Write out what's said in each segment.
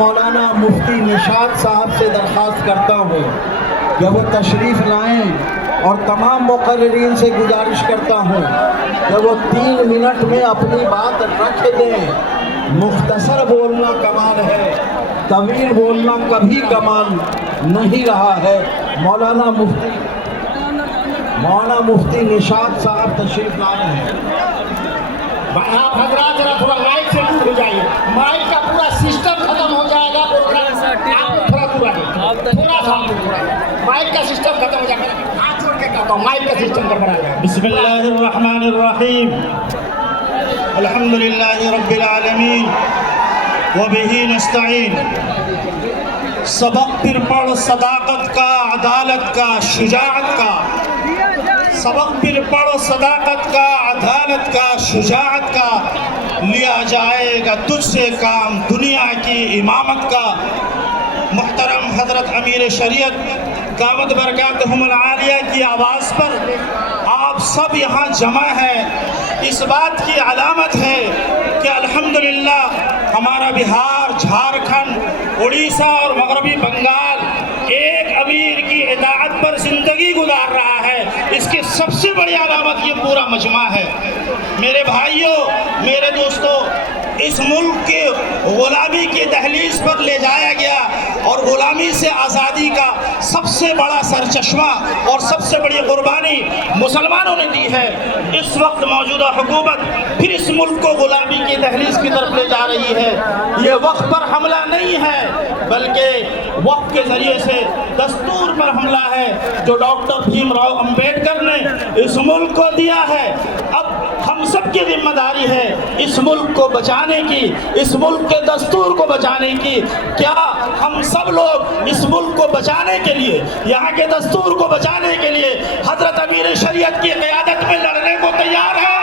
مولانا مفتی نشاط صاحب سے درخواست کرتا ہوں کہ وہ تشریف لائیں اور تمام مقررین سے گزارش کرتا ہوں کہ وہ 3 منٹ میں اپنی بات رکھ دیں۔ مختصر بولنا کمال ہے، طویل بولنا کبھی کمال نہیں رہا ہے۔ مولانا مفتی نشاط صاحب تشریف لائے ہیں۔ آپ حضرات ذرا تھوڑا مائک سے دور ہو جائیے، مائک کا پورا سسٹم ختم ہو جائے گا۔ آپ تھوڑا دور آئیے، تھوڑا سا مائک کا سسٹم ختم ہو جائے گا۔ ہاتھ چھوڑ کے کہتا ہوں مائک کا سسٹم گڑبڑا جائے گا۔ بسم اللہ الرحمن الرحیم، الحمدللہ رب العالمین وبہ نستعین۔ سبق پھر پڑھ صداقت کا، عدالت کا، شجاعت کا۔ سبق پھر پڑھ صداقت کا، عدالت کا، شجاعت کا۔ لیا جائے گا تجھ سے کام دنیا کی امامت کا۔ محترم حضرت امیر شریعت قامت برکاتہم العالیہ کی آواز پر آپ سب یہاں جمع ہیں، اس بات کی علامت ہے کہ الحمدللہ ہمارا بہار، جھارکھنڈ، اڑیسہ اور مغربی بنگال ایک امیر کی اطاعت پر زندگی گزار رہا ہے۔ اس کی سب سے بڑی علامت یہ پورا مجمع ہے۔ میرے بھائیوں، میرے دوستوں، اس ملک کے غلامی کی دہلیز پر لے جایا گیا اور غلامی سے آزادی کا سب سے بڑا سرچشمہ اور سب سے بڑی قربانی مسلمانوں نے دی ہے۔ اس وقت موجودہ حکومت پھر اس ملک کو غلامی کی دہلیز کی طرف لے جا رہی ہے۔ یہ وقت پر حملہ نہیں ہے بلکہ وقت کے ذریعے سے دستور پر حملہ ہے جو ڈاکٹر بھیم راؤ امبیڈکر نے اس ملک کو دیا ہے۔ اب ہم سب کی ذمہ داری ہے اس ملک کو بچانے کی، اس ملک کے دستور کو بچانے کی۔ کیا ہم سب لوگ اس ملک کو بچانے کے لیے، یہاں کے دستور کو بچانے کے لیے حضرت امیر شریعت کی قیادت میں لڑنے کو تیار ہیں؟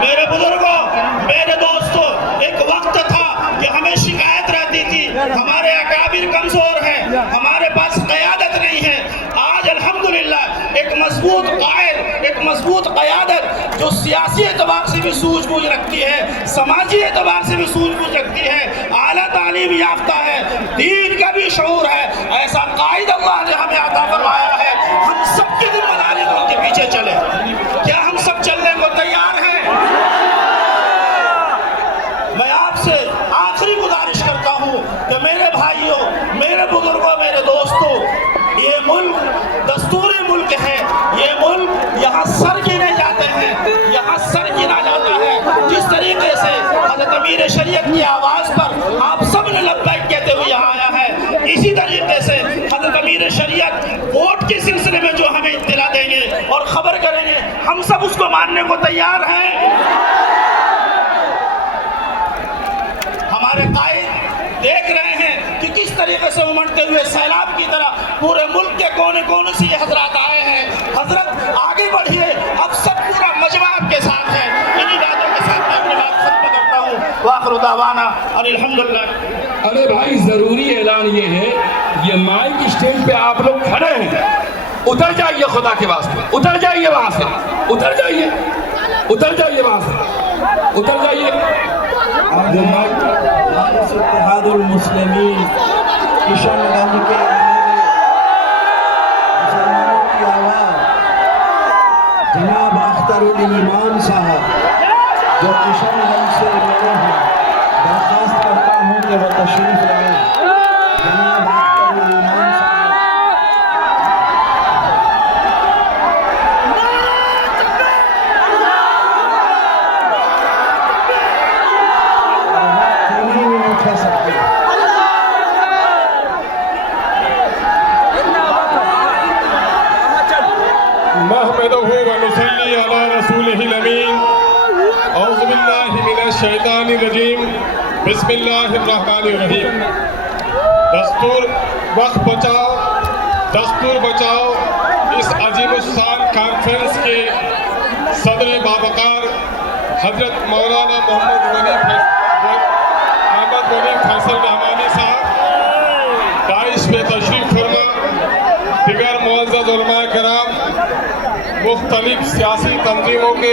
میرے بزرگوں، میرے دوستوں، ایک وقت تھا کہ ہمیں شکایت رہتی تھی ہمارے اکابر کمزور ہیں، ہمارے پاس قیادت نہیں ہے۔ آج الحمدللہ ایک مضبوط قائد، ایک مضبوط قیادت جو سیاسی اعتبار سے بھی سوجھ بوجھ رکھتی ہے، سماجی اعتبار سے بھی سوجھ بوجھ رکھتی ہے، اعلیٰ تعلیم یافتہ ہے، دین کا بھی شعور ہے، ایسا قائد اللہ نے ہمیں عطا فرمایا ہے۔ ہم سب کی ذمہ داری ہے ان کے پیچھے چلے۔ کیا ہم سب چلنے کو تیار ہیں؟ میں آپ سے آخری گزارش کرتا ہوں کہ میرے بھائیوں، میرے بزرگوں، میرے دوستوں، یہ ملک دستوری ملک ہے۔ یہ ملک یہاں سر گنے جاتے ہیں، یہاں سر گنا جاتا ہے۔ جس طریقے سے حضرت امیر شریعت کی آواز پر آپ سب نے لبیک کہتے ہوئے یہاں آیا ہے، اسی طریقے سے حضرت امیر شریعت ووٹ کے سلسلے میں جو ہمیں اطلاع دیں گے اور خبر کریں گے، ہم سب اس کو ماننے کو تیار ہیں۔ ہمارے قائد دیکھ رہے ہیں کہ کس طریقے سے امڑتے ہوئے سیلاب کی طرح پورے ملک کے کونے کونے سے یہ حضرات آئے ہیں۔ حضرت آگے بڑھیے، اب سب پورا مجمع آپ کے ساتھ ہے۔ انہی باتوں کے ساتھ میں اپنی بات ختم کرتا ہوں۔ وآخر دعوانا اور الحمدللہ۔ ارے بھائی، ضروری اعلان یہ ہے، یہ مائک اسٹیج پہ آپ لوگ کھڑے ہیں، اتر جائیے خدا کے واسطے، اتر جائیے وہاں سے، اتر جائیے، اتر جائیے وہاں سے، اتر جائیے۔ اتحاد المسلمین کشن گنج کے مسلمانوں کی آواز جناب اختر الایمان صاحب جو کشن گنج سے ملے ہیں، درخواست کرتا ہوں کہ وہ تشریف لائیں۔ جناب اختر الایمان صاحب۔ نحمده ونصلي على رسوله الأمين أعوذ بالله من الشیطان الرجیم بسم اللہ الرحمن الرحیم۔ دستور وقت بچاؤ، دستور بچاؤ اس عظیم الشان کانفرنس کے صدر باوقار حضرت مولانا احمد غنی فیصل رحمانی صاحب داعش میں تشریف فرما، دیگر معزز علماء کرام، مختلف سیاسی تنظیموں کے